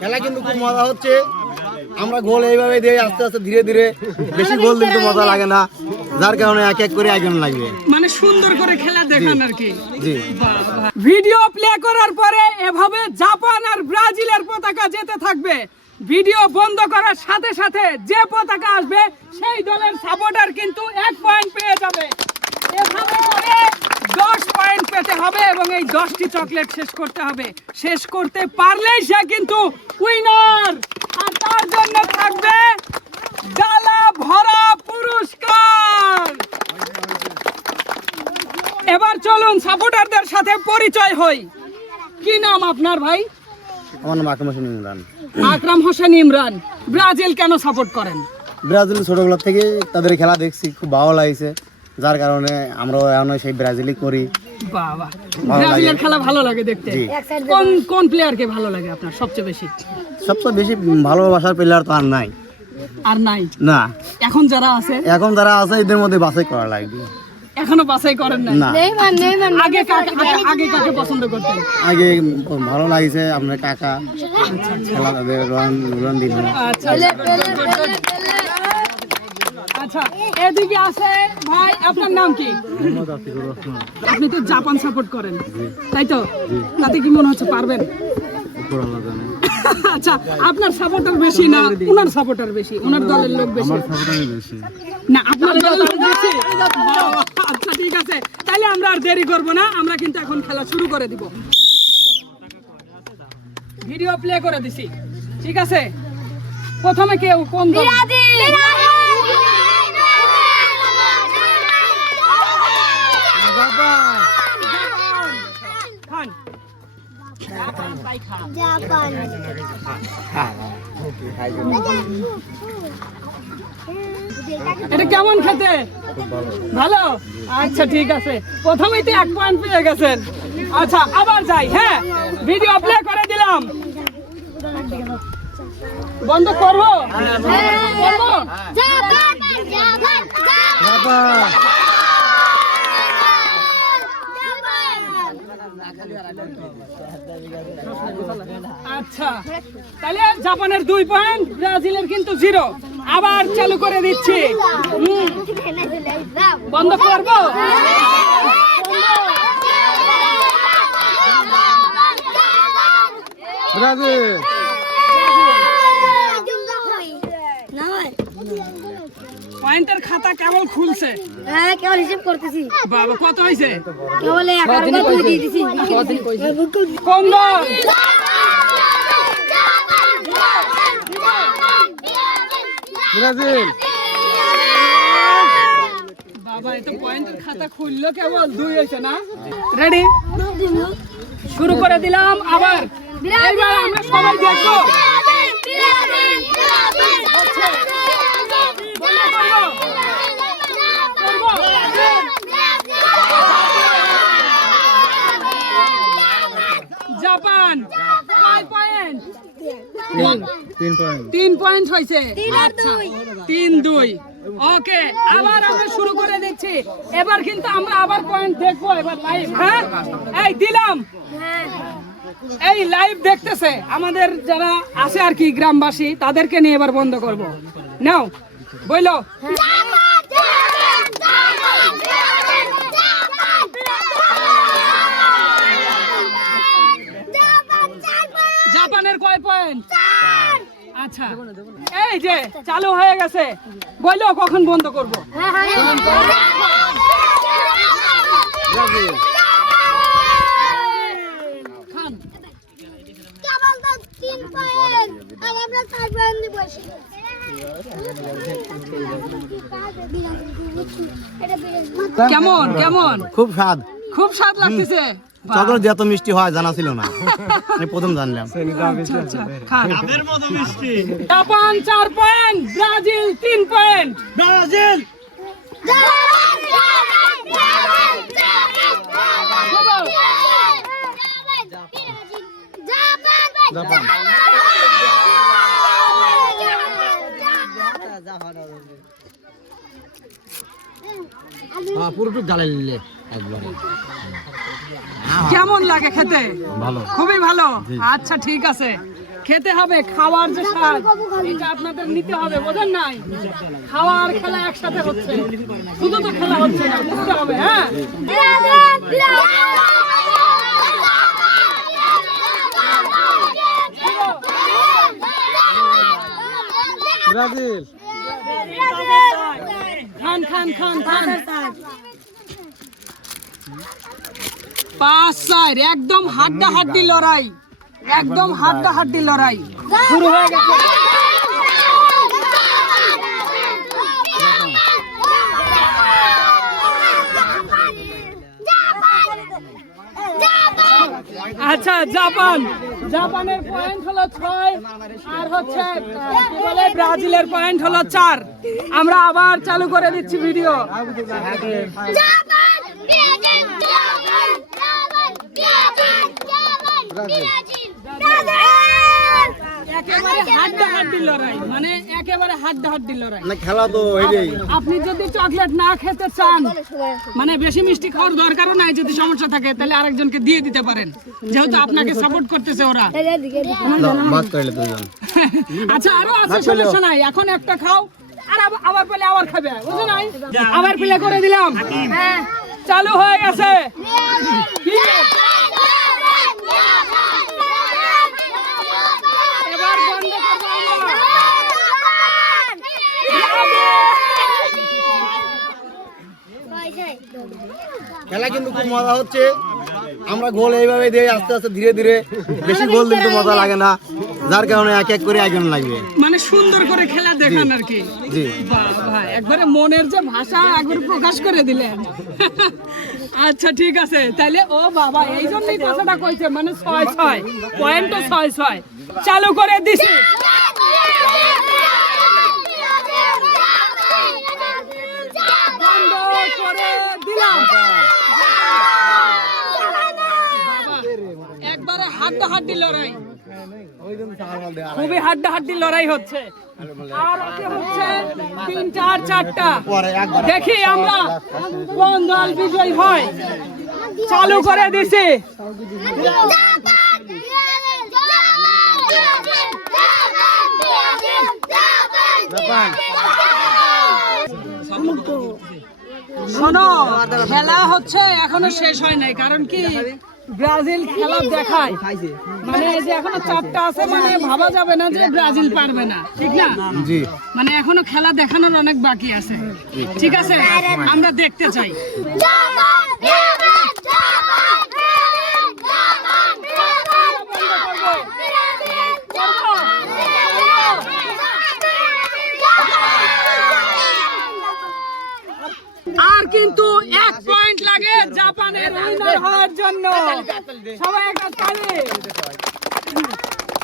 খেলা কিন্তু খুব মজা হচ্ছে। আমরা গোল এইভাবে দিয়ে আস্তে আস্তে ধীরে ধীরে, বেশি গোল দিতে মজা লাগে না, যার কারণে এক এক করে আইকন লাগবে, মানে সুন্দর করে খেলা দেখান আর কি। ভিডিও প্লে করার পরে এভাবে জাপান আর ব্রাজিলের পতাকা যেতে থাকবে। ভিডিও বন্ধ করার সাথে সাথে যে পতাকা আসবে সেই দলের সাপোর্টার কিন্তু 1 পয়েন্ট পেয়ে যাবে। এভাবে করে 10 পয়েন্ট পেতে হবে এবং এই 10টি চকলেট শেষ করতে হবে। শেষ করতে পারলেই সে কিন্তু উইনার, আর তার জন্য থাকবে ডালা ভরা পুরস্কার। এবার চলুন সাপোর্টারদের সাথে পরিচয় হই। কি নাম আপনার ভাই? আমার নাম আকরাম হোসেন ইমরান। আকরাম হোসেন ইমরান। ব্রাজিল কেন সাপোর্ট করেন? ব্রাজিল ছোটবেলা থেকে তাদের খেলা দেখছি, খুব ভালো লাগছে, যার কারণে আমরাও এখন সেই ব্রাজিলই করি। বাবা, ব্রাজিলের খেলা ভালো লাগে দেখতে। কোন কোন প্লেয়ারকে ভালো লাগে আপনার সবচেয়ে বেশি? সবচেয়ে বেশি ভালোবাসার প্লেয়ার তো আর নাই। আর নাই না, এখন যারা আছে এদের মধ্যে বাছাই করা লাগবে। এখনো বাছাই করেন না? আগে কাকে পছন্দ করতেন? আগে ভালো লাগছে আপনার কাকা, খেলা তাদের রান দিল। আচ্ছা, এদিকে আছে ভাই, আপনার নাম কি? আপনি তো জাপান সাপোর্ট করেন, তাই তো? তাতে কি মনে হচ্ছে পারবেন? আচ্ছা, আপনার সাপোর্টার বেশি না ওনার সাপোর্টার বেশি? ওনার দলের লোক বেশি না আপনার দলের বেশি? আচ্ছা ঠিক আছে, তাহলে আমরা আর দেরি করব না, আমরা কিন্তু এখন খেলা শুরু করে দিব। ভিডিও প্লে করে দিছি, ঠিক আছে? প্রথমে কেউ কোন দল? জাপান। এটা কেমন খেতে? ভালো। আচ্ছা ঠিক আছে, প্রথমেই তো 1 পয়েন্ট পেয়ে গেছেন। আচ্ছা আবার যাই, হ্যাঁ ভিডিও প্লে করে দিলাম। বন্ধ করবো? Japan Japan Japan. আচ্ছা, তাহলে জাপানের 2 পয়েন্ট, ব্রাজিলের কিন্তু 0। আবার চালু করে দিচ্ছি। বন্ধ করবো? ব্রাজিল। পয়েন্টের খাতা কেবল খুলছে। হ্যাঁ, কেবল হিসাব করতেছি। বাবা, কত হয়েছে? কেবল 11 2 দিয়ে দিছি। কোন দল? ব্রাজিল। বাবা, এটা পয়েন্টের খাতা খুললো কেবল 2 হয়েছে না? রেডি, শুরু করে দিলাম। আবার এইবার আমরা সবাই দেখবো। Japan 5 point. 3 পয়েন্ট হয়েছে। আচ্ছা, 3-2। ওকে, আবার আমরা শুরু করে দিচ্ছি। এবার কিন্তু আমরা আবার পয়েন্ট দেখবো, এবার লাইভ। হ্যাঁ, এই দিলাম। এই লাইভ দেখতেছে আমাদের যারা আছে আর কি, গ্রামবাসী, তাদেরকে নিয়ে এবার বন্ধ করব। নাও বইলো। জাপানের কয় পয়েন্ট? আচ্ছা, এই যে চালু হয়ে গেছে, বইলো কখন বন্ধ করব? খান কেবল 3 পয়েন্ট আর আমরা 4 পয়েন্ট নিব। কেমন কেমন? খুব স্বাদ, খুব স্বাদ লাগতেছে। চকলেট যে এত মিষ্টি হয় জানা ছিল না, আমি প্রথম জানলাম। Japan 4 point, Brazil 3 point. Brazil. Japan. পুরোটুক গালে নিলে একবারে কেমন লাগে খেতে? ভালো। খুবই ভালো। আচ্ছা ঠিক আছে, খেতে হবে। খাওয়ার যে স্বাদ এটা আপনাদের নিতে হবে, বোঝেন নাই? খাওয়ার খেলা একসাথে হচ্ছে, শুধু তো খেলা হচ্ছে না, বুঝতে হবে। হ্যাঁ, ব্রাজিল খান খান খান খান। 5-4 একদম হাড্ডাহাড্ডি লড়াই, একদম হাড্ডাহাড্ডি লড়াই শুরু হয়ে গেছে। আচ্ছা, জাপানের পয়েন্ট হলো 6 আর হচ্ছে কি বলে ব্রাজিলের পয়েন্ট হলো 4। আমরা আবার চালু করে দিচ্ছি ভিডিও। একেবারে হাড্ডাহাড্ডি লড়াই, মানে একেবারে হাড্ডাহাড্ডি লড়াই। না খেলা তো এইটাই। আপনি যদি চকলেট না খেতে চান, মানে বেশি মিষ্টি খাওয়ার দরকারও নাই, যদি সমস্যা থাকে তাহলে আরেকজনকে দিয়ে দিতে পারেন, যেহেতু আপনাকে সাপোর্ট করতেছে ওরা। বাদ করলে দুজন। আচ্ছা, আরো আছে, সমস্যা নাই। এখন একটা খাও, আর আবার পেলে আবার খাবে, বুঝো নাই? আবার প্লে করে দিলাম, চালু হয়ে গেছে। কি? এবার বন্ধ করবো আমরা। খেলা কিন্তু খুব মজা হচ্ছে। আমরা গোল এইভাবে দিয়ে আস্তে আস্তে ধীরে ধীরে, বেশি গোল দিলে তো মজা লাগে না, যার কারণে এক এক করে একজন লাগবে। মানে সুন্দর করে খেলা দেখান আর কি। জি বাহ, একবারে মনের যে ভাষা একবারে প্রকাশ করে দিলেন। আচ্ছা ঠিক আছে, তাইলে ও বাবা এই জন্যই কথাটা কইছে, মানে 6-6 পয়েন্টও 6-6 চালু করে দিছি। বন্ধ করে দিলাম। একবারে হাড্ডাহাড্ডি লড়াই, খুবই হাড্ডাহাড্ডি লড়াই হচ্ছে। আর ওকে হচ্ছে 3-4-4টা। দেখি আমরা কোন দল বিজয়ী হয়। চালু করে দিছি। শোনো, খেলা হচ্ছে এখনো শেষ হয় নাই, কারণ কি ব্রাজিল খেলা দেখায়, মানে এই যে এখনো 4টা আছে, মানে ভাবা যাবে না যে ব্রাজিল পারবে না, ঠিক না? জি, মানে এখনো খেলা দেখানোর অনেক বাকি আছে, ঠিক আছে? আমরা দেখতে চাই। আর কিন্তু 1 পয়েন্ট লাগে জাপানের উইনার হওয়ার জন্য। সবাই একটা তালি।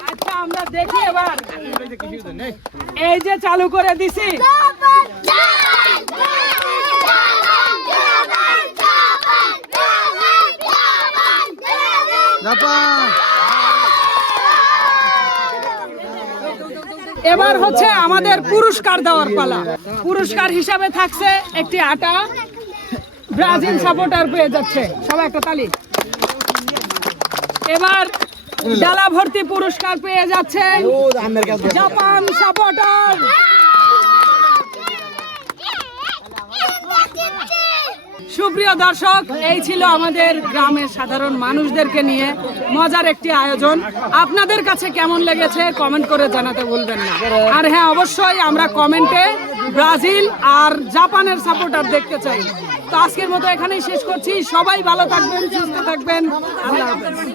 আচ্ছা, আমরা দেখি এবার। এই যে চালু করে দিছি। এবার হচ্ছে আমাদের পুরস্কার দেওয়ার পালা। পুরস্কার হিসাবে থাকছে একটি আটা, ব্রাজিল সাপোর্টার পেয়ে যাচ্ছে। সবাই একটা তালি। এবার ডালা ভর্তি পুরস্কার পেয়ে যাচ্ছে জাপান সাপোর্টার। সুপ্রিয় দর্শক, এই ছিল আমাদের গ্রামের সাধারণ মানুষদেরকে নিয়ে মজার একটি আয়োজন। আপনাদের কাছে কেমন লেগেছে কমেন্ট করে জানাতে ভুলবেন না। আর হ্যাঁ, অবশ্যই আমরা কমেন্টে ব্রাজিল আর জাপানের সাপোর্টার দেখতে চাই। তো আজকের মতো এখানেই শেষ করছি। সবাই ভালো থাকবেন, সুস্থ থাকবেন। আল্লাহ হাফেজ।